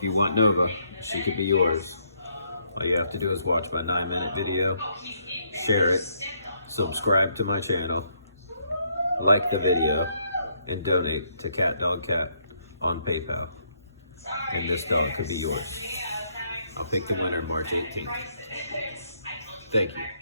If you want Nova, she could be yours. All you have to do is watch my 9-minute video, share it, subscribe to my channel, like the video, and donate to Cat Dog Cat on PayPal. And this dog could be yours. I'll pick the winner March 18th. Thank you.